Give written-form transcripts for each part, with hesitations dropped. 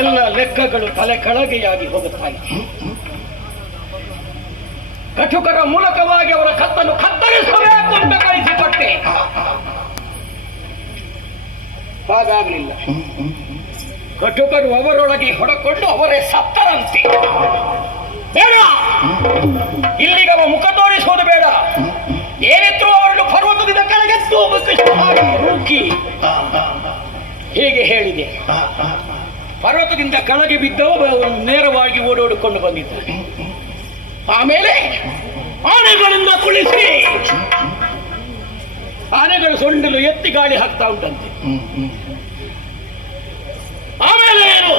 ಎಲ್ಲ ಲೆಕ್ಕಗಳು ತಲೆ ಕೆಳಗೆಯಾಗಿ ಹೋಗುತ್ತಾయి. ಕಟುಕರ ಮೂಲಕವಾಗಿ ಅವರ ಕತ್ತನ್ನು ಕತ್ತರಿಸಬೇಕು ಅಂತ ಕಳಿಸಿಕೊಟ್ಟೆ. ಹಾಗಾಗಲಿಲ್ಲ. ಕಟುಕರು ಅವರೊಳಗೆ ಹೊಡಕೊಂಡು ಅವರೇ ಸತ್ತರಂತೆ. ಬೇಡ, ಇಲ್ಲಿಗೆ ಅವ ಮುಖ ತೋರಿಸುವುದು ಬೇಡ. ಏನಿದ್ರು ಅವರನ್ನು ಪರ್ವತದಿಂದ ಕೆಳಗೆತ್ತು ಮುಕ್ಕಿ ಹೀಗೆ ಹೇಳಿದೆ. ಪರ್ವತದಿಂದ ಕೆಳಗೆ ಬಿದ್ದವ ನೇರವಾಗಿ ಓಡೋಡಿಕೊಂಡು ಬಂದಿದ್ದಾನೆ. ಆಮೇಲೆ ಆನೆಗಳಿಂದ ಕುಳಿಸಿ ಆನೆಗಳು ಸೊಂಡಿಲು ಎತ್ತಿ ಗಾಳಿ ಹಾಕ್ತಾ ಉಂಟಂತೆ. ಆಮೇಲೆ ಏನು,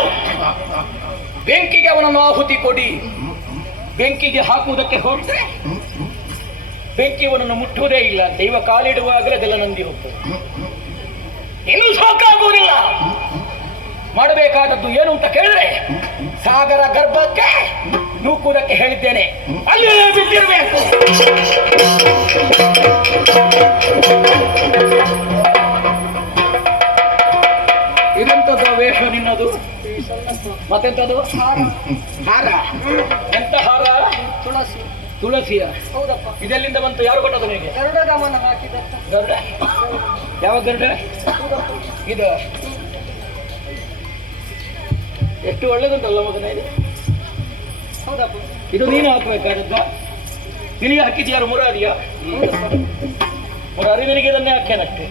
ಬೆಂಕಿಗೆ ಅವನನ್ನು ಆಹುತಿ ಕೊಡಿ. ಬೆಂಕಿಗೆ ಹಾಕುವುದಕ್ಕೆ ಹೊರಟ್ರೆ ಬೆಂಕಿ ಅವನನ್ನು ಮುಟ್ಟುವುದೇ ಇಲ್ಲ. ದೈವ ಕಾಲಿಡುವಾಗಲೇ ಅದೆಲ್ಲ ನಂದಿ ಹೋಗ್ತದೆ. ಇನ್ನೂ ಸಾಕಾಗುವುದಿಲ್ಲ. ಮಾಡಬೇಕಾದದ್ದು ಏನು ಅಂತ ಕೇಳಿದ್ರೆ, ಸಾಗರ ಗರ್ಭಕ್ಕೆ ನೂಕುವುದಕ್ಕೆ ಹೇಳಿದ್ದೇನೆ, ಅಲ್ಲೇ ಬಿದ್ದಿರಬೇಕು. ಇದೆಂತದ ವೇಷ ನಿನ್ನದು? ಮತ್ತೆಂತದು? ಹಾರ. ಎಂತ ಹಾರ? ತುಳಸಿ. ತುಳಸಿಯ? ಹೌದಪ್ಪ. ಇದೆಲ್ಲಿಂದ ಬಂತು? ಯಾರು ಕೊಟ್ಟದು ನಿಮಗೆ? ಗರುಡ ಗಮನ ಹಾಕಿದ. ಗರುಡ? ಯಾವ ಗರುಡ ಇದು? ಎಷ್ಟು ಒಳ್ಳೇದುಂಟಲ್ಲ ಮಗನ ಇದು. ಹೌದಪ್ಪ. ಇದು ನೀನು ಹಾಕಬೇಕಾದದ್ದ? ನಿನಗೆ ಹಾಕಿದ್ಯಾರು? ಮುರಾರಿಯ? ಮುರಾರಿ ನಿನಗೆ ಇದನ್ನೇ ಹಾಕ್ಯಾನಷ್ಟೇ.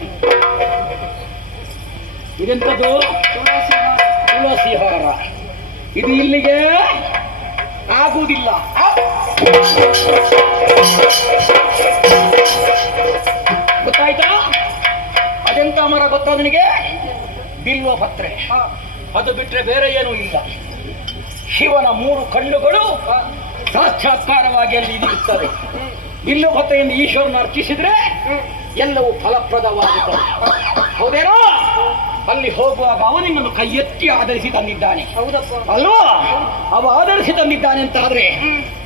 ಇದೆಂಥದ್ದು? ತುಳಸಿ ಹಾರ. ಇದು ಇಲ್ಲಿಗೆ ಆಗುವುದಿಲ್ಲ. ಗೊತ್ತಾಯ್ತಾ? ಅದೆಂತ ಮರ ಗೊತ್ತಾ ನಿನಗೆ? ಬಿಲ್ವ ಪತ್ರೆ. ಅದು ಬಿಟ್ಟರೆ ಬೇರೆ ಏನೂ ಇಲ್ಲ. ಶಿವನ 3 ಕಣ್ಣುಗಳು ಸಾಕ್ಷಾತ್ಕಾರವಾಗಿ ಅಲ್ಲಿ ಇರುತ್ತವೆ. ಬಿಲ್ವ ಪತ್ರೆಯನ್ನು ಈಶ್ವರನ ಅರ್ಚಿಸಿದ್ರೆ ಎಲ್ಲವೂ ಫಲಪ್ರದವಾಗುತ್ತದೆ. ಹೌದೇನೋ? ಅಲ್ಲಿ ಹೋಗುವಾಗ ಅವನಿನ್ನನ್ನು ಕೈ ಎತ್ತಿ ಆಧರಿಸಿ ತಂದಿದ್ದಾನೆ. ಅಲ್ವಾ? ಅವ ಆಧರಿಸಿ ತಂದಿದ್ದಾನೆ ಅಂತ ಆದ್ರೆ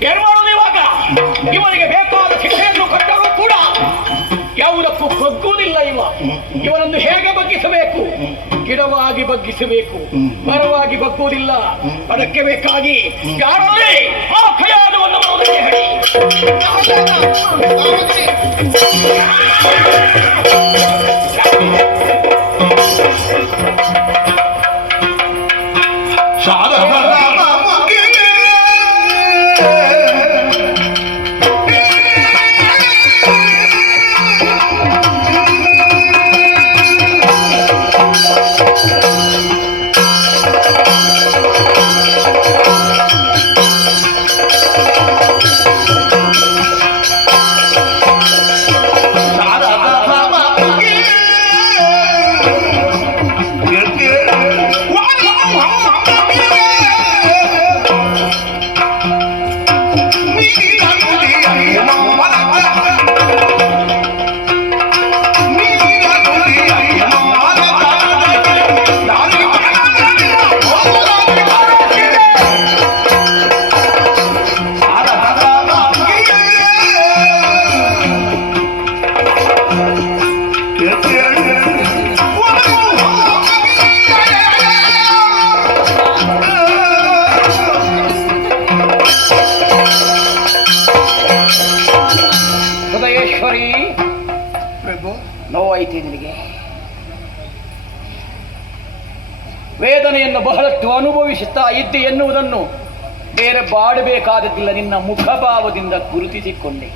ಏನ್ ಮಾಡೋದು ಇವಾಗ? ಇವನಿಗೆ ಬೇಕಾದ ಶಿಕ್ಷೆಯನ್ನು ಕೊಟ್ಟರೂ ಕೂಡ ಯಾವುದಕ್ಕೂ ಬಗ್ಗುವುದಿಲ್ಲ. ಇವನನ್ನು ಹೇಗೆ ಬಗ್ಗಿಸಬೇಕು? ಗಿಡವಾಗಿ ಬಗ್ಗಿಸಬೇಕು, ಮರವಾಗಿ ಬಗ್ಗುವುದಿಲ್ಲ. ಅದಕ್ಕೆ ಬೇಕಾಗಿ ಯಾರಲ್ಲಿ ಆ ಕಯಾದವನ್ನು ಮಾಡೋದಕ್ಕೆ ಹೇಳಿ. ನೋವಾಯಿತು ನಿನಗೆ? ವೇದನೆಯನ್ನು ಬಹಳಷ್ಟು ಅನುಭವಿಸುತ್ತಾ ಇದ್ದೆ ಎನ್ನುವುದನ್ನು ಬೇರೆ ಬಾಡಬೇಕಾದದ್ದಿಲ್ಲ. ನಿನ್ನ ಮುಖಭಾವದಿಂದ ಗುರುತಿಸಿಕೊಂಡೆ.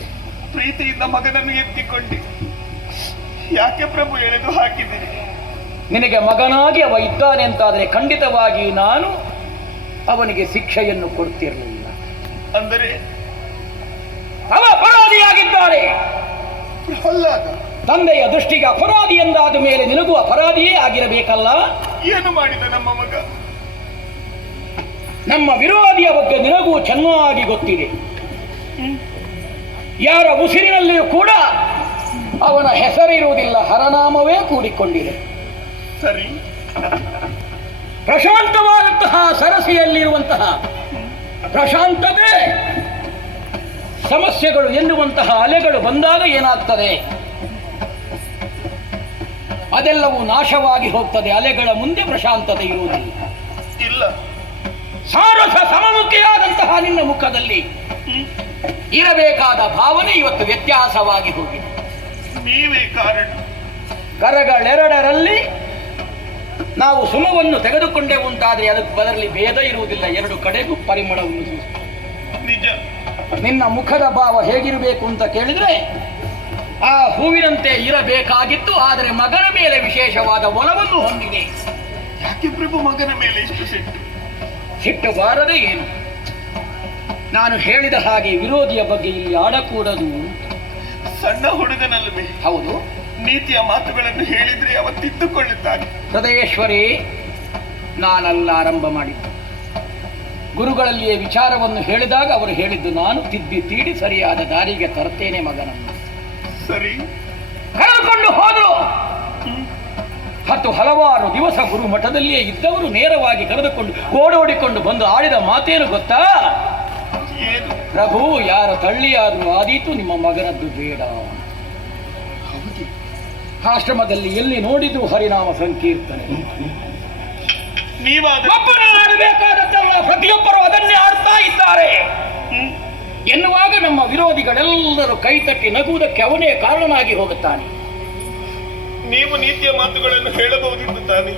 ಪ್ರೀತಿಯಿಂದ ಮಗನನ್ನು ಎತ್ತಿಕೊಂಡೆ. ಯಾಕೆ ಪ್ರಭು ಎಳೆದು ಹಾಕಿದ್ದೇನೆ? ನಿನಗೆ ಮಗನಾಗಿ ಅವ ಇದ್ದಾನೆ ಅಂತಾದರೆ ಖಂಡಿತವಾಗಿ ನಾನು ಅವನಿಗೆ ಶಿಕ್ಷೆಯನ್ನು ಕೊಡ್ತಿರಲಿಲ್ಲ. ಅಂದರೆ ಅವ ಅಪರಾಧಿಯಾಗಿದ್ದಾನೆ. ತಂದೆಯ ದೃಷ್ಟಿಗೆ ಅಪರಾಧಿ ಎಂದಾದ ಮೇಲೆ ನಿನಗೂ ಅಪರಾಧಿಯೇ ಆಗಿರಬೇಕಲ್ಲ? ಏನು ಮಾಡಿದ ನಮ್ಮ ಮಗ? ನಮ್ಮ ವಿರೋಧಿಯ ಬಗ್ಗೆ ನಿನಗೂ ಚೆನ್ನಾಗಿ ಗೊತ್ತಿದೆ. ಯಾರ ಉಸಿರಿನಲ್ಲಿಯೂ ಕೂಡ ಅವನ ಹೆಸರಿರುವುದಿಲ್ಲ, ಹರನಾಮವೇ ಕೂಡಿಕೊಂಡಿದೆ. ಸರಿ. ಪ್ರಶಾಂತವಾದಂತಹ ಸರಸಿಯಲ್ಲಿರುವಂತಹ ಪ್ರಶಾಂತತೆ ಸಮಸ್ಯೆಗಳು ಎನ್ನುವಂತಹ ಅಲೆಗಳು ಬಂದಾಗ ಏನಾಗ್ತದೆ? ಅದೆಲ್ಲವೂ ನಾಶವಾಗಿ ಹೋಗ್ತದೆ. ಅಲೆಗಳ ಮುಂದೆ ಪ್ರಶಾಂತತೆ ಇರುವುದಿಲ್ಲ. ಇಲ್ಲ, ಸಾರಸ ಸಮಮುಖಿಯಾದಂತಹ ನಿನ್ನ ಮುಖದಲ್ಲಿ ಇರಬೇಕಾದ ಭಾವನೆ ಇವತ್ತು ವ್ಯತ್ಯಾಸವಾಗಿ ಹೋಗಿದೆ. ನೀವೇ ಕಾರಣ. ಕರಗಳೆರಡರಲ್ಲಿ ನಾವು ಸುಮವನ್ನು ತೆಗೆದುಕೊಂಡೇ ಉಂಟಾದ್ರೆ ಅದರಲ್ಲಿ ಭೇದ ಇರುವುದಿಲ್ಲ. ಎರಡು ಕಡೆಗೂ ಪರಿಮಳವನ್ನು ಸೂಚಿಸುತ್ತದೆ. ನಿಜ. ನಿನ್ನ ಮುಖದ ಭಾವ ಹೇಗಿರಬೇಕು ಅಂತ ಕೇಳಿದ್ರೆ ಆ ಹೂವಿನಂತೆ ಇರಬೇಕಾಗಿತ್ತು. ಆದರೆ ಮಗನ ಮೇಲೆ ವಿಶೇಷವಾದ ಒಲವನ್ನು ಹೊಂದಿದೆ. ಯಾಕೆ ಪ್ರಭು ಮಗನ ಮೇಲೆ ಇಷ್ಟು ಸಿಟ್ಟು? ಸಿಟ್ಟು ಬಾರದೆ ಏನು? ನಾನು ಹೇಳಿದ ಹಾಗೆ ವಿರೋಧಿಯ ಬಗ್ಗೆ ಇಲ್ಲಿ ಆಡಕೂಡದು. ಸಣ್ಣ ಹುಡುಗನಲ್ಲವೇ? ಹೌದು. ನೀತಿಯ ಮಾತುಗಳನ್ನು ಹೇಳಿದ್ರೆ ಅವ ತಿದ್ದುಕೊಳ್ಳುತ್ತಾನೆ. ಹೃದಯೇಶ್ವರಿ, ನಾನಲ್ಲ ಆರಂಭ ಮಾಡಿದ್ದು. ಗುರುಗಳಲ್ಲಿಯೇ ವಿಚಾರವನ್ನು ಹೇಳಿದಾಗ ಅವರು ಹೇಳಿದ್ದು ನಾನು ತಿದ್ದಿ ತೀಡಿ ಸರಿಯಾದ ದಾರಿಗೆ ತರ್ತೇನೆ ಮಗನನ್ನು. ಸರಿ, ಕರೆದುಕೊಂಡು ಹೋದ್ರು. ಹಲವಾರು ದಿವಸ ಗುರು ಮಠದಲ್ಲಿಯೇ ಇದ್ದವರು ನೇರವಾಗಿ ಕರೆದುಕೊಂಡು ಓಡೋಡಿಕೊಂಡು ಬಂದು ಆಡಿದ ಮಾತೇನು ಗೊತ್ತಾ? ಏನು? ಪ್ರಭು, ಯಾರ ತಳ್ಳಿಯಾದ್ರೂ ಆದೀತು, ನಿಮ್ಮ ಮಗನದ್ದು ಬೇಡ. ಆಶ್ರಮದಲ್ಲಿ ಎಲ್ಲಿ ನೋಡಿದ್ರು ಹರಿನಾಮ ಸಂಕೀರ್ತನೆ. ಒಬ್ಬನೇ ಆಡಬೇಕಾದದ್ದಲ್ಲ, ಪ್ರತಿಯೊಬ್ಬರು ಅದನ್ನೇ ಆಡ್ತಾ ಇದ್ದಾರೆ ಎನ್ನುವಾಗ ನಮ್ಮ ವಿರೋಧಿಗಳೆಲ್ಲರೂ ಕೈತಟ್ಟಿ ನಗುವುದಕ್ಕೆ ಅವನೇ ಕಾರಣನಾಗಿ ಹೋಗುತ್ತಾನೆ. ನೀವು ನೀತಿಯ ಮಾತುಗಳನ್ನು ಹೇಳಬಹುದಿತ್ತು ತಾನೆ?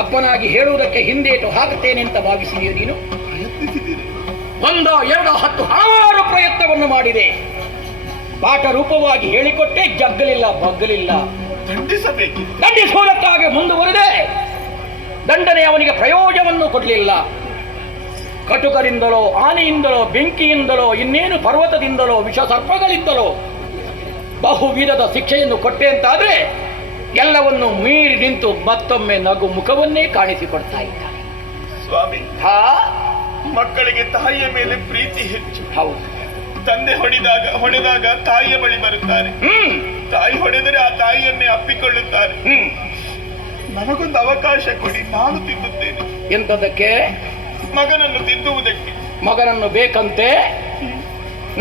ಅಪ್ಪನಾಗಿ ಹೇಳುವುದಕ್ಕೆ ಹಿಂದೇಟು ಹಾಕುತ್ತೇನೆ ಅಂತ ಭಾವಿಸಿದೆಯೋ ನೀನು? ಪ್ರಯತ್ನಿಸಿದ್ದೀರಿ. ಒಂದೋ ಎರಡೋ ಹಲವಾರು ಪ್ರಯತ್ನವನ್ನು ಮಾಡಿದೆ. ಪಾಠ ರೂಪವಾಗಿ ಹೇಳಿಕೊಟ್ಟೆ, ಜಗ್ಗಲಿಲ್ಲ, ಬಗ್ಗಲಿಲ್ಲ. ದಂಡಿಸಬೇಕಿತ್ತು. ದಂಡಿಸುವುದಕ್ಕಾಗಿ ಮುಂದುವರೆದೆ. ದಂಡನೆ ಅವನಿಗೆ ಪ್ರಯೋಜನವನ್ನು ಕೊಡಲಿಲ್ಲ. ಕಟುಕರಿಂದಲೋ, ಆನೆಯಿಂದಲೋ, ಬೆಂಕಿಯಿಂದಲೋ, ಇನ್ನೇನು ಪರ್ವತದಿಂದಲೋ, ವಿಷ ಸರ್ಪಗಳಿಂದಲೋ ಬಹುವಿಧದ ಶಿಕ್ಷೆಯನ್ನು ಕೊಟ್ಟೆ ಅಂತಾದ್ರೆ ಎಲ್ಲವನ್ನು ಮೀರಿ ನಿಂತು ಮತ್ತೊಮ್ಮೆ ನಗು ಮುಖವನ್ನೇ ಕಾಣಿಸಿಕೊಡ್ತಾ ಇದ್ದಾನೆ. ಸ್ವಾಮಿ, ಮಕ್ಕಳಿಗೆ ತಾಯಿಯ ಮೇಲೆ ಪ್ರೀತಿ ಹೆಚ್ಚು. ಹೌದು. ತಂದೆ ಹೊಡೆದಾಗ ತಾಯಿಯ ಬಳಿ ಬರುತ್ತಾರೆ. ತಾಯಿ ಹೊಡೆದರೆ ಆ ತಾಯಿಯನ್ನೇ ಅಪ್ಪಿಕೊಳ್ಳುತ್ತಾರೆ. ನನಗೊಂದು ಅವಕಾಶ ಕೊಡಿ, ನಾನು ತಿದ್ದುತ್ತೇನೆ. ಎಂತದಕ್ಕೆ? ಮಗನನ್ನು ತಿದ್ದುವುದಕ್ಕೆ. ಮಗನನ್ನು ಬೇಕಂತೆ?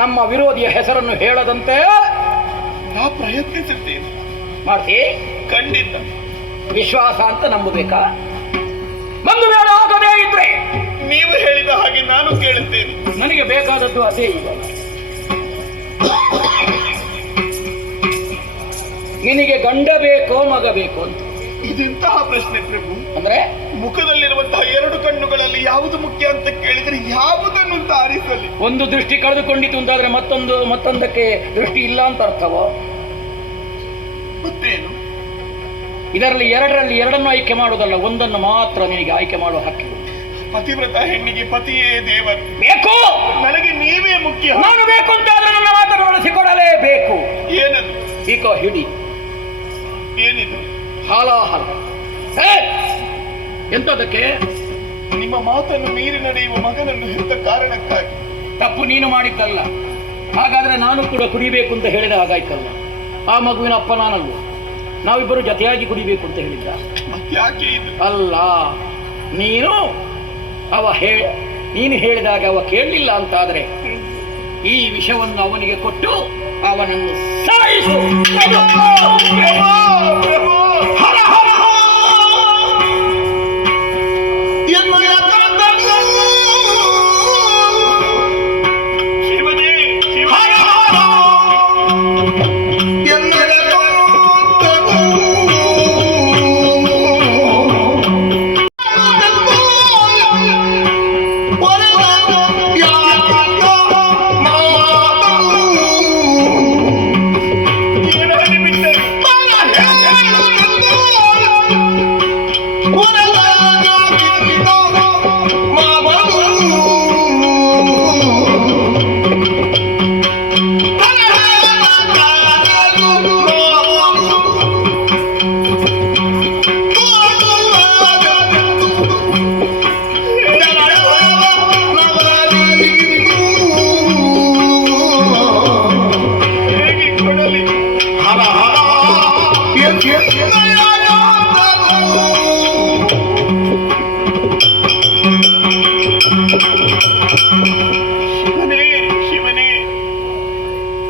ನಮ್ಮ ವಿರೋಧಿಯ ಹೆಸರನ್ನು ಹೇಳದಂತೆ ನಾ ಪ್ರಯತ್ನಿಸುತ್ತೇನೆ. ಮಾಡ್ತಿ? ಖಂಡಿತ. ವಿಶ್ವಾಸ ಅಂತ ನಂಬಬೇಕಾ? ಒಂದು ವೇಳೆ ಆಗದೇ ಇದ್ರೆ ನೀವು ಹೇಳಿದ ಹಾಗೆ ನಾನು ಕೇಳುತ್ತೇನೆ. ನನಗೆ ಬೇಕಾದದ್ದು ಅದೇ. ಈಗ ನಿನಗೆ ಗಂಡ ಬೇಕೋ ಮಗ ಬೇಕೋ ಅಂತ? ಇದೆಂತಹ ಪ್ರಶ್ನೆ ಪ್ರಭು? ಅಂದ್ರೆ ಮುಖದಲ್ಲಿರುವಂತಹ ಎರಡು ಕಣ್ಣುಗಳಲ್ಲಿ ಯಾವುದು ಮುಖ್ಯ ಅಂತ ಕೇಳಿದ್ರೆ ಯಾವುದನ್ನು ಆರಿಸಲಿ? ಒಂದು ದೃಷ್ಟಿ ಕಳೆದುಕೊಂಡಿತು ಅಂತಾದ್ರೆ ಮತ್ತೊಂದಕ್ಕೆ ದೃಷ್ಟಿ ಇಲ್ಲ ಅಂತ ಅರ್ಥವೋ? ಮತ್ತೇನು? ಇದರಲ್ಲಿ ಎರಡನ್ನು ಆಯ್ಕೆ ಮಾಡುವುದಲ್ಲ, ಒಂದನ್ನು ಮಾತ್ರ ನಿನಗೆ ಆಯ್ಕೆ ಮಾಡುವ ಹಕ್ಕಿದೆ. ಪತಿವ್ರತ ಹೆಣ್ಣಿಗೆ ಪತಿಯೇ ದೇವರು. ಬೇಕು. ನನಗೆ ನೀವೇ ಮುಖ್ಯ. ನಾನು ಬೇಕು ಅಂತಾದ್ರೆ ನನ್ನ ಮಾತನ್ನು ನಡೆಸಿಕೊಡಲೇಬೇಕು. ಏನದು? ಈಗ ಹಿಡಿ. ಏನಿದು? ಹಾಲಾಹಲ. ಎಂತದಕ್ಕೆ? ನಿಮ್ಮ ಮಾತನ್ನು ಮೀರಿ ನಡೆಯುವ ಮಗನನ್ನು ಹೆತ್ತ ಕಾರಣಕ್ಕಾಗಿ. ತಪ್ಪು ನೀನು ಮಾಡಿದ್ದಲ್ಲ. ಹಾಗಾದ್ರೆ ನಾನು ಕೂಡ ಕುಡಿಬೇಕು ಅಂತ ಹೇಳಿದ ಹಾಗಾಯ್ತಲ್ಲ. ಆ ಮಗುವಿನ ಅಪ್ಪ ನಾನಲ್ಲ, ನಾವಿಬ್ಬರು ಜೊತೆಯಾಗಿ ಕುಡಿಬೇಕು ಅಂತ ಹೇಳಿದ್ದ. ಯಾಕೆ ಇದು? ಅಲ್ಲ, ನೀನು ಹೇಳಿದಾಗ ಅವ ಕೇಳಲಿಲ್ಲ ಅಂತಾದ್ರೆ ಈ ವಿಷವನ್ನು ಅವನಿಗೆ ಕೊಟ್ಟು ಅವನನ್ನು ಸಾಯಿಸು. ಹರ ಹರ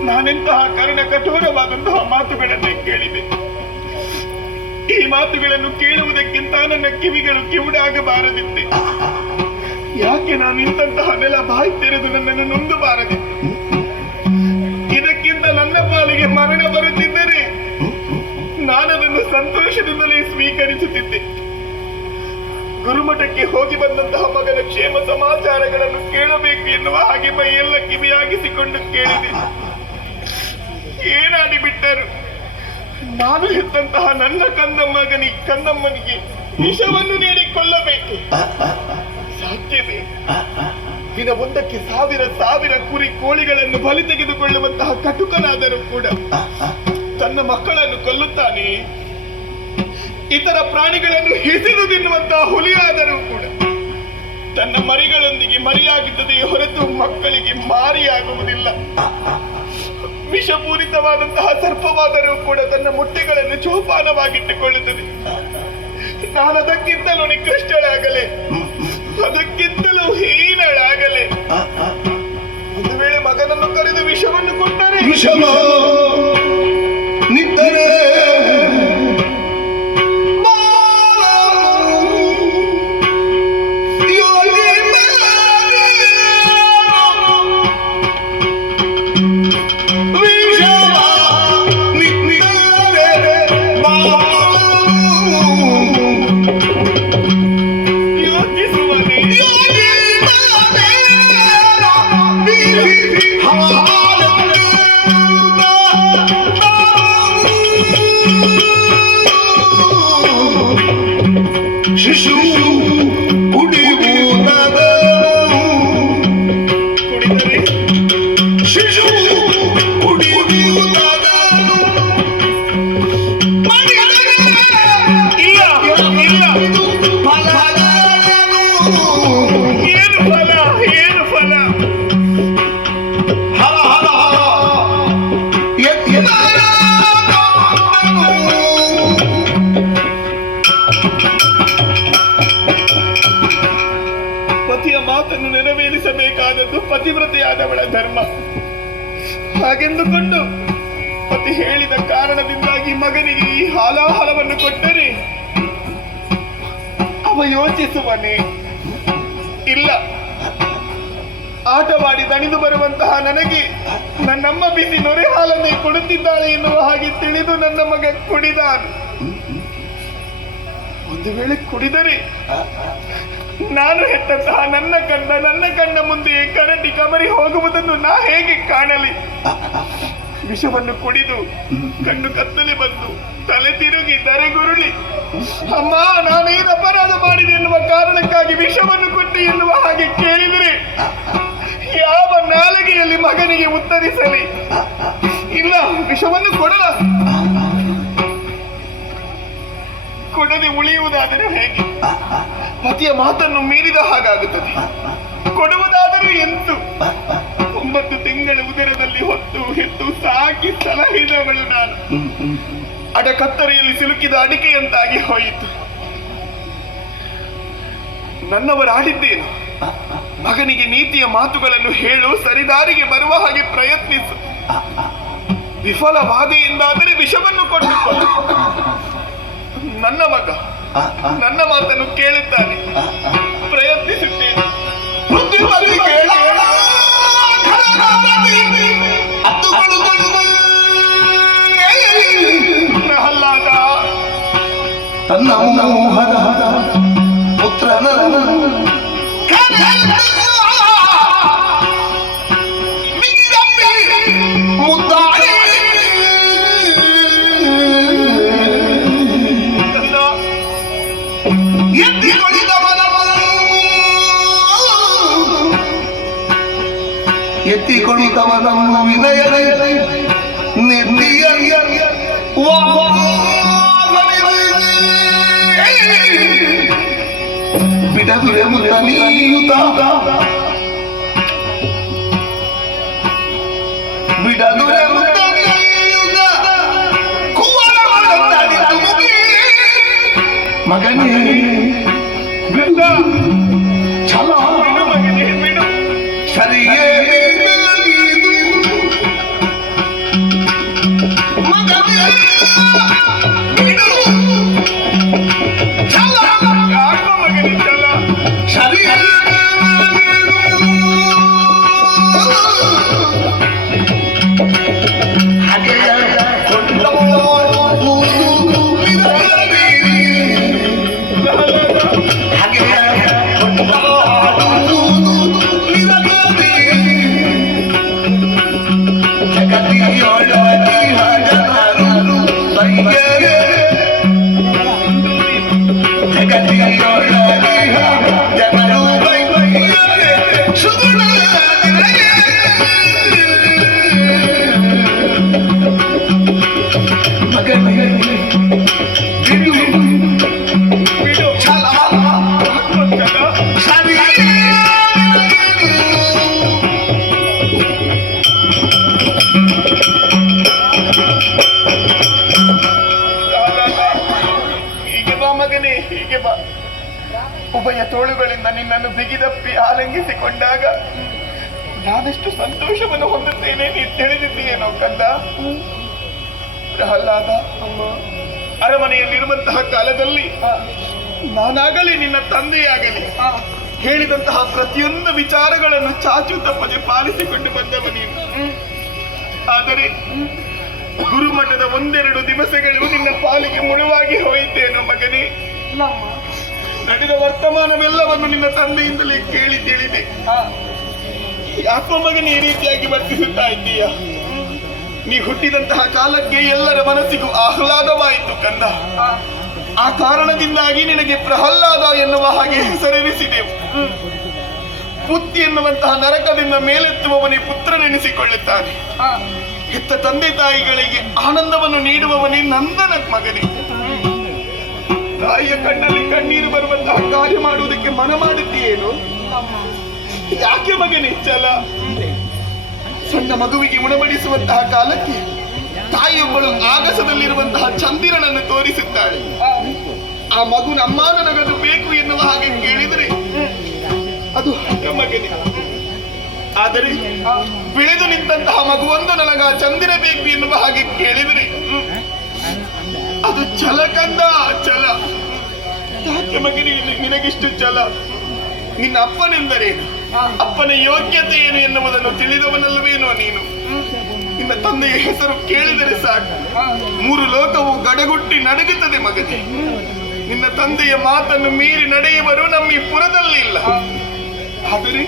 ನಾನೆಂತಹ ಕರ್ಣ ಕಠೋರವಾದಂತಹ ಮಾತುಗಳನ್ನೇ ಕೇಳಿದೆ. ಈ ಮಾತುಗಳನ್ನು ಕೇಳುವುದಕ್ಕಿಂತ ನನ್ನ ಕಿವಿಗಳು ಕಿವುಡಾಗಬಾರದಿತ್ತೆ. ಯಾಕೆ ನಾನು ಇಂತಹ ನೆಲ ಬಾಯಿ ತೆರೆದು ನನ್ನನ್ನು ನುಂಗಬಾರದಿತ್ತು? ಇದಕ್ಕಿಂತ ನನ್ನ ಪಾಲಿಗೆ ಮರಣ ಬರುತ್ತಿದ್ದರೆ ನಾನದನ್ನು ಸಂತೋಷದಿಂದಲೇ ಸ್ವೀಕರಿಸುತ್ತಿದ್ದೆ. ಗುರುಮಠಕ್ಕೆ ಹೋಗಿ ಬಂದಂತಹ ಮಗನ ಕ್ಷೇಮ ಸಮಾಚಾರಗಳನ್ನು ಕೇಳಬೇಕು ಎನ್ನುವ ಹಾಗೆ ಮೈಯೆಲ್ಲ ಕಿವಿಯಾಗಿಸಿಕೊಂಡು ಕೇಳಿದೆ. ಏನಾಡಿ ಬಿಟ್ಟರು. ನಾನು ಹೆತ್ತಂತಹ ನನ್ನ ಕಂದಮ್ಮನಿಗೆ ವಿಷವನ್ನು ನೀಡಿ ಕೊಲ್ಲಬೇಕು. ಸಾಧ್ಯವೇ? ದಿನವೊಂದಕ್ಕೆ ಸಾವಿರ ಕುರಿ ಕೋಳಿಗಳನ್ನು ಬಲಿ ತೆಗೆದುಕೊಳ್ಳುವಂತಹ ಕಟುಕನಾದರೂ ಕೂಡ ತನ್ನ ಮಕ್ಕಳನ್ನು ಕೊಲ್ಲುತ್ತಾನೆ. ಇತರ ಪ್ರಾಣಿಗಳನ್ನು ಹಿಸಿದು ತಿನ್ನುವಂತಹ ಹುಲಿಯಾದರೂ ಕೂಡ ತನ್ನ ಮರಿಗಳೊಂದಿಗೆ ಮರಿಯಾಗುತ್ತದೆಯೇ ಹೊರತು ಮಕ್ಕಳಿಗೆ ಮಾರಿಯಾಗುವುದಿಲ್ಲ. ವಿಷಪೂರಿತವಾದಂತಹ ಸರ್ಪವಾದರೂ ಕೂಡ ತನ್ನ ಮೊಟ್ಟೆಗಳನ್ನು ಜೋಪಾನವಾಗಿಟ್ಟುಕೊಳ್ಳುತ್ತದೆ. ನಾನು ಅದಕ್ಕಿಂತಲೂ ನಿಕೃಷ್ಟಳಾಗಲೇ, ಅದಕ್ಕಿಂತಲೂ ಹೀನಳಾಗಲೇ. ಒಂದು ವೇಳೆ ಮಗನನ್ನು ಕರೆದು ವಿಷವನ್ನು ಕೊಟ್ಟರೆ ನಿಂತರೆ ಶಿಶು ಕುಡಿಯುವುದಾದ ಶಿಶು ಕುಡಿಯುವುದಾದ ಏನು ಫಲ? ಪತಿಯ ಮಾತನ್ನು ನೆರವೇರಿಸಬೇಕಾದದ್ದು ಪತಿವ್ರತೆಯಾದವಳ ಧರ್ಮ. ಹಾಗೆಂದುಕೊಂಡು ಪತಿ ಹೇಳಿದ ಕಾರಣದಿಂದಾಗಿ ಮಗನಿಗೆ ಈ ಹಾಲಾಹಲವನ್ನು ಕೊಟ್ಟರೆ ಅವ ಯೋಚಿಸುವನೇ? ಇಲ್ಲ. ಆಟವಾಡಿ ದಣಿದು ಬರುವಂತಹ ನನಗೆ ನನ್ನಮ್ಮ ಬಿಸಿ ನೊರೆ ಹಾಲನ್ನೇ ಕೊಡುತ್ತಿದ್ದಾಳೆ ಎನ್ನುವ ಹಾಗೆ ತಿಳಿದು ನನ್ನ ಮಗ ಕುಡಿದಾನು. ಒಂದು ವೇಳೆ ಕುಡಿದರೆ ನಾನು ಹೆತ್ತಂತಹ ನನ್ನ ಕಣ್ಣ ಮುಂದೆಯೇ ಕರಟಿ ಕಮರಿ ಹೋಗುವುದನ್ನು ನಾ ಹೇಗೆ ಕಾಣಲಿ? ವಿಷವನ್ನು ಕುಡಿದು ಕಣ್ಣು ಕತ್ತಲೆ ಬಂದು ತಲೆ ತಿರುಗಿ ಧರೆಗುರುಳಿ ಅಮ್ಮ ನಾನೇನು ಅಪರಾಧ ಮಾಡಿದೆ ಎನ್ನುವ ಕಾರಣಕ್ಕಾಗಿ ವಿಷವನ್ನು ಕೊಟ್ಟು ಎನ್ನುವ ಹಾಗೆ ಕೇಳಿದರೆ ಯಾವ ನಾಲಿಗೆಯಲ್ಲಿ ಮಗನಿಗೆ ಉತ್ತರಿಸಲಿ? ಇಲ್ಲ, ವಿಷವನ್ನು ಕೊಡದೆ ಉಳಿಯುವುದಾದರೆ ಹೇಗೆ? ಪತಿಯ ಮಾತನ್ನು ಮೀರಿದ ಹಾಗಾಗುತ್ತದೆ. ಕೊಡುವುದಾದರೂ ಎಂತು? 9 ತಿಂಗಳ ಉದರದಲ್ಲಿ ಹೊತ್ತು ಹೆತ್ತು ಸಾಕಿ ಸಲಹಿದವಳು ನಾನು. ಅಡಕತ್ತರೆಯಲ್ಲಿ ಸಿಲುಕಿದ ಅಡಿಕೆಯಂತಾಗಿ ಹೋಯಿತು. ನನ್ನವರಾಡಿದ್ದೇನು? ಮಗನಿಗೆ ನೀತಿಯ ಮಾತುಗಳನ್ನು ಹೇಳು, ಸರಿದಾರಿಗೆ ಬರುವ ಹಾಗೆ ಪ್ರಯತ್ನಿಸು. ವಿಫಲವಾದೆ ಎಂದಾದರೆ ವಿಷವನ್ನು ಕೊಟ್ಟುಕೊಳ್ಳು. ನನ್ನ ಮಗ ನನ್ನ ಮಾತನ್ನು ಕೇಳುತ್ತಾನೆ. ಪ್ರಯತ್ನಿಸುತ್ತೇನೆ. ಪ್ರಹ್ಲಾದ ತನ್ನ ಪುತ್ರನ ಎತ್ತಿಕೊಳ್ಳುತ್ತವನನ್ನು ವಿನಯ ನಿರ್ಣಯ ಬಿಡದುರೆ ಮುತ್ತ ನೀಯುತ್ತ ಬಿಡದುರೆ ಮುತ್ತ ನೀಯುತ್ತ ಮಗನೇ ಗಂಗ ಛಲ ಮಗನೇ ಬಿಡು. ಸರಿಯೇ ಯಾಕೋ ಮಗನೇ ಚಲ? ಬಿಡು. ಯಾಕೋ ಚಲ? ಹೀಗೆ ಬಾ ಮಗನೇ, ಹೀಗೆ ಬಾ. ಉಭಯ ತೋಳುಗಳಿಂದ ನಿನ್ನನ್ನು ಬಿಗಿದಪ್ಪಿ ಆಲಂಗಿಸಿಕೊಂಡಾಗ ನಾನೆಷ್ಟು ಸಂತೋಷವನ್ನು ಹೊಂದುತ್ತೇನೆ ನೀ ತಿಳಿದಿದ್ದೀಯೇನೋ ಕಂದ. ಪ್ರಹ್ಲಾದ, ಅರಮನೆಯಲ್ಲಿರುವಂತಹ ಕಾಲದಲ್ಲಿ ನಾನಾಗಲಿ ನಿನ್ನ ತಂದೆಯಾಗಲಿ ಹೇಳಿದಂತಹ ಪ್ರತಿಯೊಂದು ವಿಚಾರಗಳನ್ನು ಚಾಚು ತಪ್ಪದೆ ಪಾಲಿಸಿಕೊಂಡು ಬಂದವ ನೀನು. ಆದರೆ ಗುರುಮಠದ ಒಂದೆರಡು ದಿವಸಗಳು ನಿನ್ನ ಪಾಲಿಗೆ ಮುಳುವಾಗಿ ಹೋಯಿತೇನೋ ಮಗನೇ. ನಡೆದ ವರ್ತಮಾನವೆಲ್ಲವನ್ನು ನಿನ್ನ ತಂದೆಯಿಂದಲೇ ಕೇಳಿ ತಿಳಿದೆ. ಯಾಕೋ ಮಗನೇ ಈ ರೀತಿಯಾಗಿ ವರ್ತಿಸುತ್ತಾ ಇದ್ದೀಯ? ನೀ ಹುಟ್ಟಿದಂತಹ ಕಾಲಕ್ಕೆ ಎಲ್ಲರ ಮನಸ್ಸಿಗೂ ಆಹ್ಲಾದವಾಯಿತು ಕಂದ. ಆ ಕಾರಣದಿಂದಾಗಿ ನಿನಗೆ ಪ್ರಹ್ಲಾದ ಎನ್ನುವ ಹಾಗೆ ಹೆಸರೆನಿಸಿದೆವು. ಪುತ್ತಿ ಎನ್ನುವಂತಹ ನರಕದಿಂದ ಮೇಲೆತ್ತುವವನೇ ಪುತ್ರನೆನಿಸಿಕೊಳ್ಳುತ್ತಾನೆ. ಹೆತ್ತ ತಂದೆ ತಾಯಿಗಳಿಗೆ ಆನಂದವನ್ನು ನೀಡುವವನೇ ನಂದನ ಮಗನೇ. ತಾಯಿಯ ಕಣ್ಣಲ್ಲಿ ಕಣ್ಣೀರು ಬರುವಂತಹ ಕಾರ್ಯ ಮಾಡುವುದಕ್ಕೆ ಮನ ಮಾಡುತ್ತೀಯೇನು? ಯಾಕೆ ಮಗನೇ ಚಲ? ಸಣ್ಣ ಮಗುವಿಗೆ ಉಣಬಡಿಸುವಂತಹ ಕಾಲಕ್ಕೆ ತಾಯಿಯೊಬ್ಬಳು ಆಗಸದಲ್ಲಿರುವಂತಹ ಚಂದಿರನನ್ನು ತೋರಿಸುತ್ತಾಳೆ. ಆ ಮಗು ಅಮ್ಮ ನನಗದು ಬೇಕು ಎನ್ನುವ ಹಾಗೆ ಕೇಳಿದರೆ ಅದು ಹಠ ಮಗನೇ. ಆದರೆ ಬೆಳೆದು ನಿಂತಹ ಮಗುವೊಂದು ನನಗ ಚಂದಿರ ಬೇಕು ಎನ್ನುವ ಹಾಗೆ ಕೇಳಿದರೆ ಅದು ಛಲ ಕಂದ, ಛಲ. ಯಾಕೆ ಮಗನೇ ನಿನಗಿಷ್ಟು ಛಲ? ನಿನ್ನ ಅಪ್ಪನೆಂದರೇನು, ಅಪ್ಪನ ಯೋಗ್ಯತೆ ಏನು ಎನ್ನುವುದನ್ನು ತಿಳಿದವನಲ್ಲವೇನೋ ನೀನು? ನಿನ್ನ ತಂದೆಯ ಹೆಸರು ಕೇಳಿದರೆ ಸಾಕು, ಮೂರು ಲೋಕವು ಗಡಗುಟ್ಟಿ ನಡುಗುತ್ತದೆ ಮಗನೇ. ನಿನ್ನ ತಂದೆಯ ಮಾತನ್ನು ಮೀರಿ ನಡೆಯುವರು ನಮ್ಮ ಈ ಪುರದಲ್ಲಿ ಇಲ್ಲ. ಆದರೆ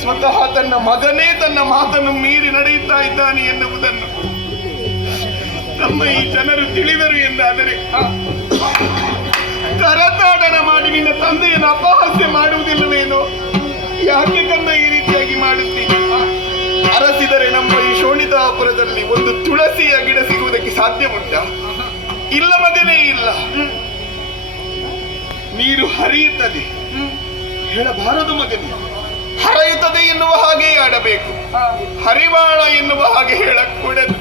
ಸ್ವತಃ ತನ್ನ ಮಗನೇ ತನ್ನ ಮಾತನ್ನು ಮೀರಿ ನಡೆಯುತ್ತಾ ಇದ್ದಾನೆ ಎನ್ನುವುದನ್ನು ನಮ್ಮ ಈ ಜನರು ತಿಳಿದರು ಎಂದಾದರೆ ಕರತಾಡನ ಮಾಡಿ ನಿನ್ನ ತಂದೆಯನ್ನು ಅಪಹಾಸ್ಯ ಮಾಡುವುದಿಲ್ಲವೇನೋ? ಯಾಕೆ ಕಂದ ಈ ರೀತಿಯಾಗಿ ಮಾಡುತ್ತೀನಿ? ಅರಸಿದರೆ ನಮ್ಮ ಈ ಶೋಣಿತಾಪುರದಲ್ಲಿ ಒಂದು ತುಳಸಿಯ ಗಿಡ ಸಿಗುವುದಕ್ಕೆ ಸಾಧ್ಯ ಉಂಟಾ? ಇಲ್ಲ ಮಗನೇ, ಇಲ್ಲ. ನೀರು ಹರಿಯುತ್ತದೆ ಹೇಳಬಾರದು ಮಗನೇ, ಹರಿಯುತ್ತದೆ ಎನ್ನುವ ಹಾಗೆ ಆಡಬೇಕು. ಹರಿವಾಣ ಎನ್ನುವ ಹಾಗೆ ಹೇಳக்கூಡದು,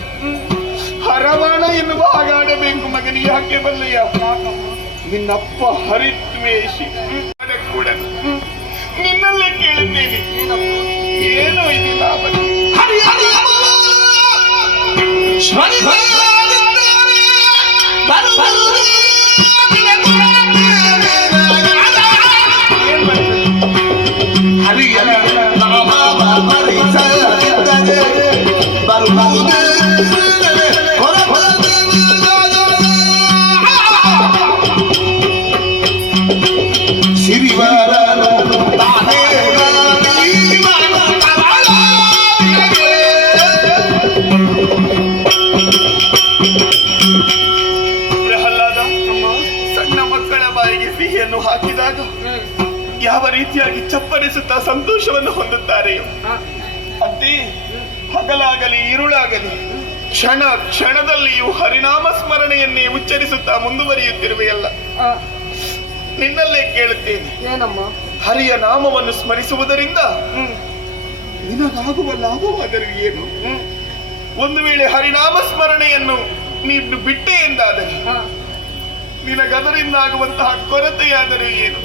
ಹರವಾಣ ಎನ್ನುವ ಹಾಗೆ ಆಡಬೇಕು ಮಗನೇ. ಯಾಕೆ ಬಲ್ಲೆಯ? ನಿನ್ನಪ್ಪ ಹರಿದ್ವೇಷಿ ಕೂಡ ನಿನ್ನಲ್ಲೇ ಕೇಳುತ್ತೇನೆ, ಏನೋ ಇದಿಲ್ಲ ಹಾಕಿದಾಗ ಯಾವ ರೀತಿಯಾಗಿ ಚಪ್ಪರಿಸುತ್ತಾ ಸಂತೋಷವನ್ನು ಹೊಂದುತ್ತಾರೆಯೋ ಅದೇ ಹಗಲಾಗಲಿ ಇರುಳಾಗಲಿ ಕ್ಷಣ ಕ್ಷಣದಲ್ಲಿಯೂ ಹರಿನಾಮ ಸ್ಮರಣೆಯನ್ನೇ ಉಚ್ಚರಿಸುತ್ತಾ ಮುಂದುವರಿಯುತ್ತಿರುವೆಯಲ್ಲ. ನಿನ್ನಲ್ಲೇ ಕೇಳುತ್ತೇನೆ, ಹರಿಯ ನಾಮವನ್ನು ಸ್ಮರಿಸುವುದರಿಂದ ನಿನಗಾಗುವ ಲಾಭವಾದರೂ ಏನು? ಒಂದು ವೇಳೆ ಹರಿನಾಮ ಸ್ಮರಣೆಯನ್ನು ನೀನು ಬಿಟ್ಟೆ ಎಂದಾದರೆ ನಿನಗದರಿಂದ ಆಗುವಂತಹ ಕೊರತೆಯಾದರೂ ಏನು?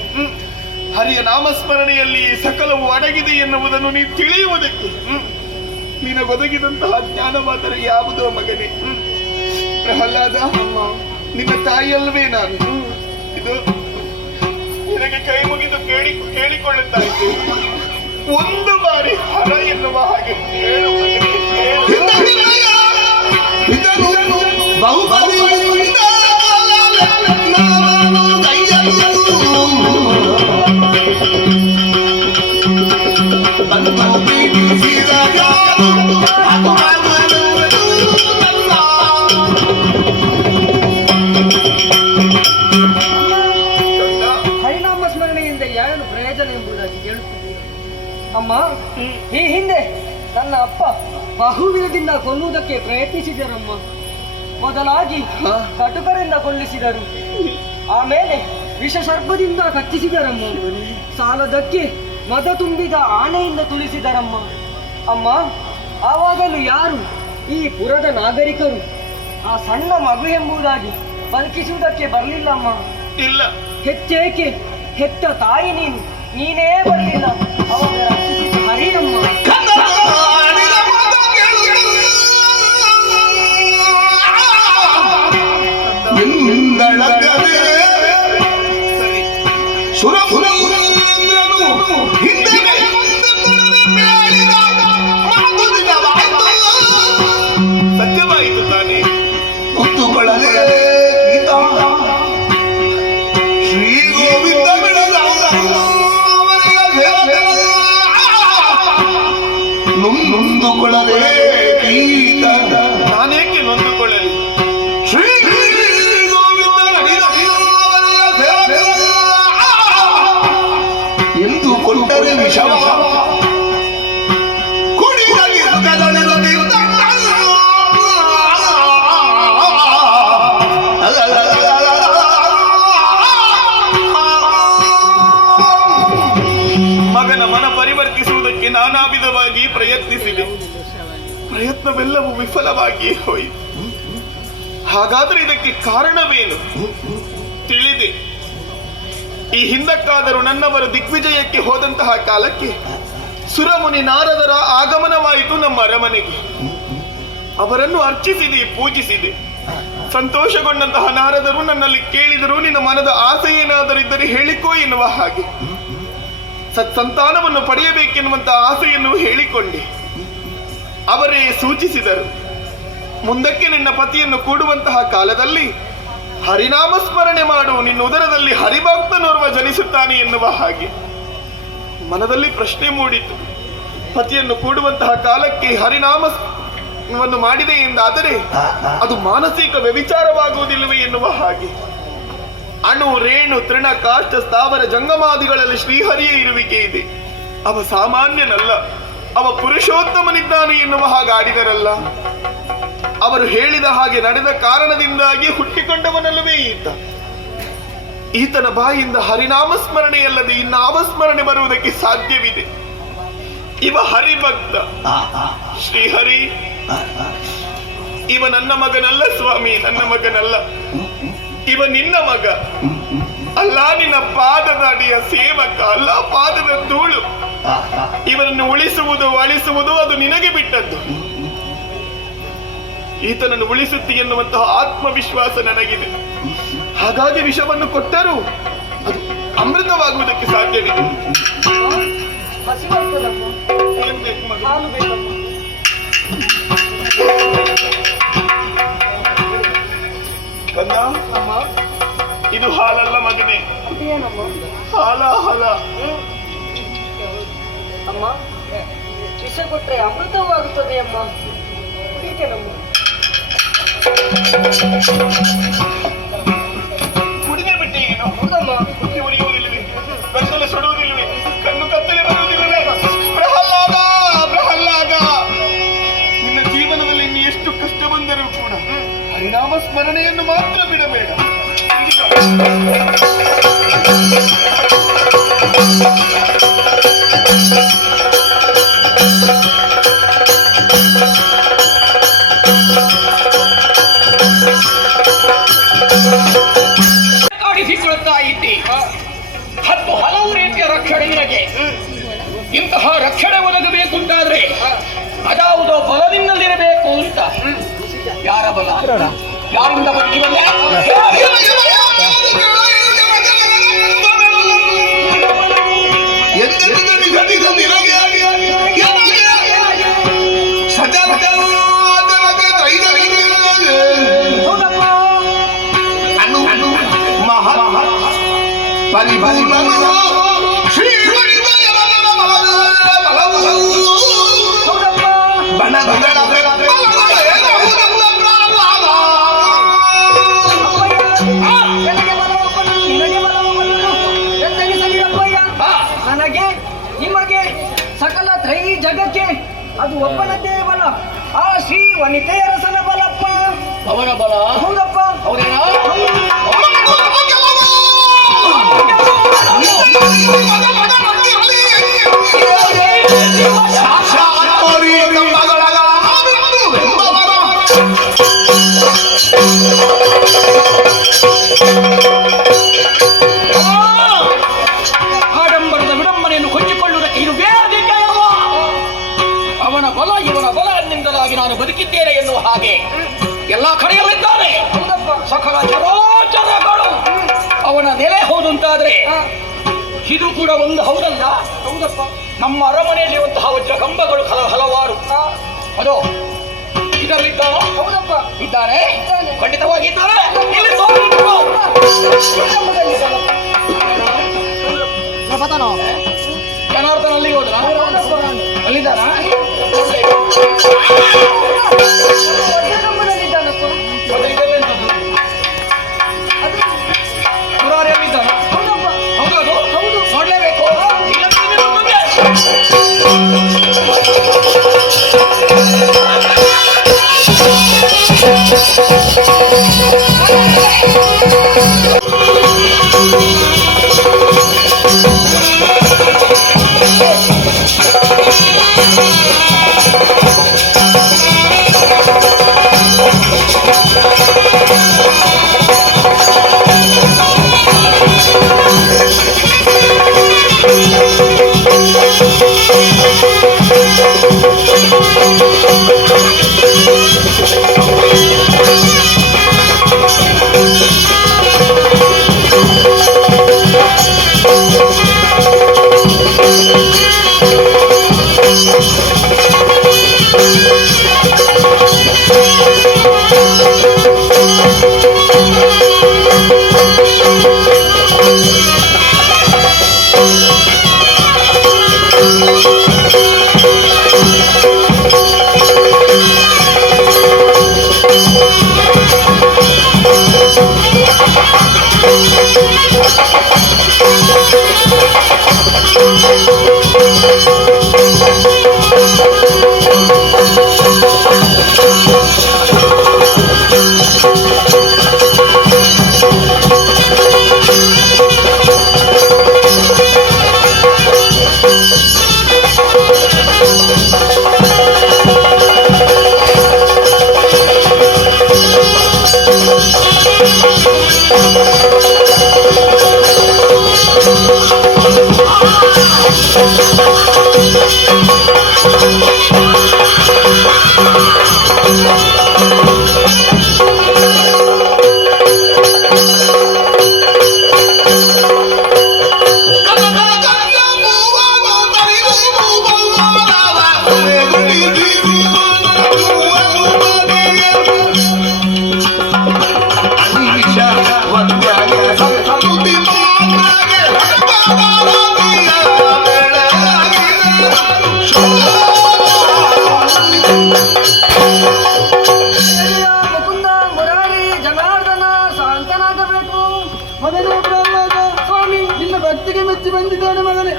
ಹರಿಯ ನಾಮಸ್ಮರಣೆಯಲ್ಲಿ ಸಕಲವು ಅಡಗಿದೆ ಎನ್ನುವುದನ್ನು ನೀ ತಿಳಿಯುವುದಕ್ಕೆ ನಿನಗೊದಗಿದಂತಹ ಜ್ಞಾನವಾದರೆ ಯಾವುದೋ ಮಗನೇ? ಪ್ರಹ್ಲಾದ, ನಿನ್ನ ತಾಯಿಯಲ್ವೇ ನಾನು. ಇದು ನಿನಗೆ ಕೈ ಮುಗಿದು ಕೇಳಿಕೊಳ್ಳುತ್ತಾ ಇದ್ದೆ. ಒಂದು ಬಾರಿ ಹರ ಎನ್ನುವ ಹಾಗೆ ಹೇಳು ಮಗನೇ, ಹೇಳು. ಬಹುಬಾರಿ ಹರಿನಾಮ ಸ್ಮರಣೆಯಿಂದ ಏನು ಪ್ರಯೋಜನ ಎಂಬುದಾಗಿ ಹೇಳುತ್ತಿದ್ದೀರಿ ಅಮ್ಮ. ಈ ಹಿಂದೆ ನನ್ನ ಅಪ್ಪ ಬಹುವಿಧದಿಂದ ಕೊಲ್ಲುವುದಕ್ಕೆ ಪ್ರಯತ್ನಿಸಿದರಮ್ಮ. ಮೊದಲಾಗಿ ಕಟುಕರಿಂದ ಕೊಲ್ಲಿಸಿದರು, ಆಮೇಲೆ ವಿಷ ಸರ್ಪದಿಂದ ಕಚ್ಚಿಸಿದರಮ್ಮ. ಸಾಲದಕ್ಕೆ ಮದ ತುಂಬಿದ ಆನೆಯಿಂದ ತುಳಿಸಿದರಮ್ಮ. ಅಮ್ಮ, ಆವಾಗಲೂ ಯಾರು ಈ ಪುರದ ನಾಗರಿಕರು ಆ ಸಣ್ಣ ಮಗು ಎಂಬುದಾಗಿ ಬದುಕಿಸುವುದಕ್ಕೆ ಬರಲಿಲ್ಲಮ್ಮ. ಇಲ್ಲ, ಹೆಚ್ಚೇಕೆ ಹೆತ್ತ ತಾಯಿ ನೀನೇ ಬರಲಿಲ್ಲ. ಅವಾಗ ರಕ್ಷಿಸಿದ ಹರಿಯಮ್ಮ. ಸತ್ಯವಾಯಿತು ತಾನೇ. ಮುತ್ತುಕೊಳ್ಳಲೇ ಶ್ರೀ ಗೋವಿಂದ ನೊಂದುಕೊಳ್ಳಲೇ ಗೀತ. ನಾನೇಕೆ ನೊಂದುಕೊಳ್ಳಲಿ? ಶ್ರೀ ಎಂದು ಕೊಂಡರೆ ವಿಷವ ಕುಡಿದಾಗಿ ಮಗನ ಮನ ಪರಿವರ್ತಿಸುವುದಕ್ಕೆ ನಾನಾ ವಿಧವಾಗಿ ಪ್ರಯತ್ನಿಸಿದೆ. ಪ್ರಯತ್ನವೆಲ್ಲವೂ ವಿಫಲವಾಗಿಯೇ ಹೋಯಿತು. ಹಾಗಾದ್ರೆ ಇದಕ್ಕೆ ಕಾರಣವೇನು? ತಿಳಿದೆ. ಈ ಹಿಂದಕ್ಕಾದರೂ ನನ್ನವರು ದಿಗ್ವಿಜಯಕ್ಕೆ ಹೋದಂತಹ ಕಾಲಕ್ಕೆ ಸುರಮುನಿ ನಾರದರ ಆಗಮನವಾಯಿತು ನಮ್ಮ ಅರಮನೆಗೆ. ಅವರನ್ನು ಅರ್ಚಿಸಿದೆ, ಪೂಜಿಸಿದೆ. ಸಂತೋಷಗೊಂಡಂತಹ ನಾರದರು ನನ್ನಲ್ಲಿ ಕೇಳಿದರು, ನಿನ್ನ ಮನದ ಆಸೆ ಏನಾದರಿದ್ದರೆ ಹೇಳಿಕೋ ಎನ್ನುವ ಹಾಗೆ. ಸತ್ಸಂತಾನವನ್ನು ಪಡೆಯಬೇಕೆನ್ನುವಂತಹ ಆಸೆಯನ್ನು ಹೇಳಿಕೊಂಡೆ. ಅವರೇ ಸೂಚಿಸಿದರು, ಮುಂದಕ್ಕೆ ನಿನ್ನ ಪತಿಯನ್ನು ಕೂಡುವಂತಹ ಕಾಲದಲ್ಲಿ ಹರಿನಾಮ ಸ್ಮರಣೆ ಮಾಡು, ನಿನ್ನ ಉದರದಲ್ಲಿ ಹರಿಭಕ್ತನೋರ್ವ ಜನಿಸುತ್ತಾನೆ ಎನ್ನುವ ಹಾಗೆ. ಮನದಲ್ಲಿ ಪ್ರಶ್ನೆ ಮೂಡಿತು, ಪತಿಯನ್ನು ಕೂಡುವಂತಹ ಕಾಲಕ್ಕೆ ಹರಿನಾಮವನ್ನು ಮಾಡಿದೆ ಎಂದಾದರೆ ಅದು ಮಾನಸಿಕ ವ್ಯಭಿಚಾರವಾಗುವುದಿಲ್ಲವೇ ಎನ್ನುವ ಹಾಗೆ. ಅಣು ರೇಣು ತೃಣ ಕಾಷ್ಟ ಸ್ಥಾವರ ಜಂಗಮಾದಿಗಳಲ್ಲಿ ಶ್ರೀಹರಿಯ ಇರುವಿಕೆ ಇದೆ. ಅವ ಸಾಮಾನ್ಯನಲ್ಲ, ಅವ ಪುರುಷೋತ್ತಮನಿದ್ದಾನೆ ಎನ್ನುವ ಹಾಗೆ ಆಡಿದರಲ್ಲ. ಅವರು ಹೇಳಿದ ಹಾಗೆ ನಡೆದ ಕಾರಣದಿಂದಾಗಿ ಹುಟ್ಟಿಕೊಂಡವನಲ್ಲವೇ ಈತ. ಈತನ ಬಾಯಿಂದ ಹರಿನಾಮ ಸ್ಮರಣೆಯಲ್ಲದೆ ಇನ್ನಾವ ಸ್ಮರಣೆ ಬರುವುದಕ್ಕೆ ಸಾಧ್ಯವಿದೆ? ಇವ ಹರಿಭಕ್ತ, ಶ್ರೀಹರಿ. ಇವ ನನ್ನ ಮಗನಲ್ಲ ಸ್ವಾಮಿ, ನನ್ನ ಮಗನಲ್ಲ. ಇವ ನಿನ್ನ ಮಗ ಅಲ್ಲ, ನಿನ್ನ ಪಾದದ ಅಡಿಯ ಸೇವಕ ಅಲ್ಲ, ಪಾದದ ಧೂಳು. ಇವನನ್ನು ಉಳಿಸುವುದು ಅಳಿಸುವುದು ಅದು ನಿನಗೆ ಬಿಟ್ಟದ್ದು. ಈತನನ್ನು ಉಳಿಸುತ್ತಿ ಎನ್ನುವಂತಹ ಆತ್ಮವಿಶ್ವಾಸ ನನಗಿದೆ. ಹಾಗಾಗಿ ವಿಷವನ್ನು ಕೊಟ್ಟರೂ ಅದು ಅಮೃತವಾಗುವುದಕ್ಕೆ ಸಾಧ್ಯವಿದೆ. ಹಸಿವಾಗ್ತದಮ್ಮ. ಏನ್ ಬೇಕು ಮಗ? ಹಾಲು ಬೇಕಮ್ಮ. ಕಂದ, ಅಮ್ಮ, ಇದು ಹಾಲಲ್ಲ ಮಗನೇ, ಏನಮ್ಮ? ಹಾಲ ಹಾಲ. ಅಮ್ಮ, ವಿಷ ಕೊಟ್ರೆ ಅಮೃತವೂ ಆಗುತ್ತದೆ ಅಮ್ಮ. ಕುಡಿತೇನಮ್ಮ. ಕುಡಿದೇ ಬಿಟ್ಟೆ ಏನು? ಹೌದಮ್ಮ. ಕುಕ್ಕಿ ಉರಿಯುವುದಿಲ್ಲವೇ? ಗಂಟಲು ಸುಡುವುದಿಲ್ಲವೇ? ಕಣ್ಣು ಕತ್ತಲೆ ಬರುವುದಿಲ್ಲವೇ? ಪ್ರಹ್ಲಾದ, ಪ್ರಹ್ಲಾದ, ನಿನ್ನ ಜೀವನದಲ್ಲಿ ಇನ್ನು ಎಷ್ಟು ಕಷ್ಟ ಬಂದರೂ ಕೂಡ ಹರಿನಾಮ ಸ್ಮರಣೆಯನ್ನು ಮಾತ್ರ ಬಿಡಬೇಡ. ಕಾಡಿಸಿಕೊಳ್ಳುತ್ತಾ ಇದ್ದಿ. ಹಲವು ರೀತಿಯ ರಕ್ಷಣೆ ನಿನಗೆ. ಇಂತಹ ರಕ್ಷಣೆ ಒದಗಬೇಕು ಅಂತಾದ್ರೆ ಅದಾವುದೋ ಬಲದಿಂದಲಿರಬೇಕು ಅಂತ. ಯಾರ ಬಲ? ಯಾರಿಂದ ಬದುಕಿ ಬಂದೆ? ನನಗೆ ನಿಮಗೆ ಸಕಲ ತ್ರೈ ಜಗಕ್ಕೆ ಅದು ಒಬ್ಬನದ್ದೇ ಬಲ, ಆ ಶ್ರೀ ವನಿತೆಯರಸನ ಬಲಪ್ಪ. ಅವರ ಬಲ? ಹೌದಪ್ಪ. ಅವರೇನಾ? ಆಡಂಬರದ ವಿಡಂಬನೆಯನ್ನು ಕೊಚ್ಚಿಕೊಳ್ಳುವುದಕ್ಕೆ ಇದು ವೇದಿಕೆಯಲ್ಲ. ಅವನ ಬಲ ಇವನ ಬಲ ಎನ್ನಿಂದಲಾಗಿ ನಾನು ಬದುಕಿದ್ದೇನೆ ಎನ್ನುವ ಹಾಗೆ ಎಲ್ಲ ಕಡೆಯಲ್ಲಿದ್ದಾನೆ. ಸಕಲ ಚರಾಚರಗಳು ಅವನ ನೆಲೆ ಹೋದಂತಾದ್ರೆ ಇದು ಕೂಡ ಒಂದು ಹೌದಲ್ಲ? ಹೌದಪ್ಪ. ನಮ್ಮ ಅರಮನೆಯಲ್ಲಿರುವಂತಹ ವಜ್ರ ಕಂಬಗಳು ಹಲವಾರು. ಅದು ಇದರಲ್ಲಿದ್ದಾನೋ? ಹೌದಪ್ಪ. ಇದ್ದಾನೆ, ಖಂಡಿತವಾಗಿ ಇದ್ದಾನೆ. ಇಲ್ಲಿ ಜನಾರ್ದನ ಅಲ್ಲಿಗೆ ಹೋದ್ರ? ಅಲ್ಲಿದ್ದಾನ? ಮುರಾರಿ ಅಲ್ಲಿದ್ದಾನ? ಹೌದದು? ನೋಡ್ಲೇಬೇಕು. ಮುಕುಂದ ಮುರಾರಿ ಜನಾರ್ದನ ಶಾಂತನಾಗಬೇಕು. ಮಗನೇ ಪ್ರಹ್ಲಾದ, ಸ್ವಾಮಿ ನಿನ್ನ ಭಕ್ತಿಗೆ ಮೆಚ್ಚಿ ಬಂದಿದ್ದಾನೆ ಮಗನೇ.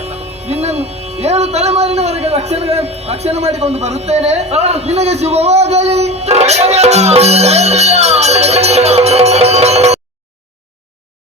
ನಿನ್ನನ್ನು 7 ತಲೆಮಾರಿನವರೆಗೆ ರಕ್ಷಣೆ ಮಾಡಿಕೊಂಡು ಬರುತ್ತೇನೆ. ನಿನಗೆ ಶುಭವಾಗಲಿ.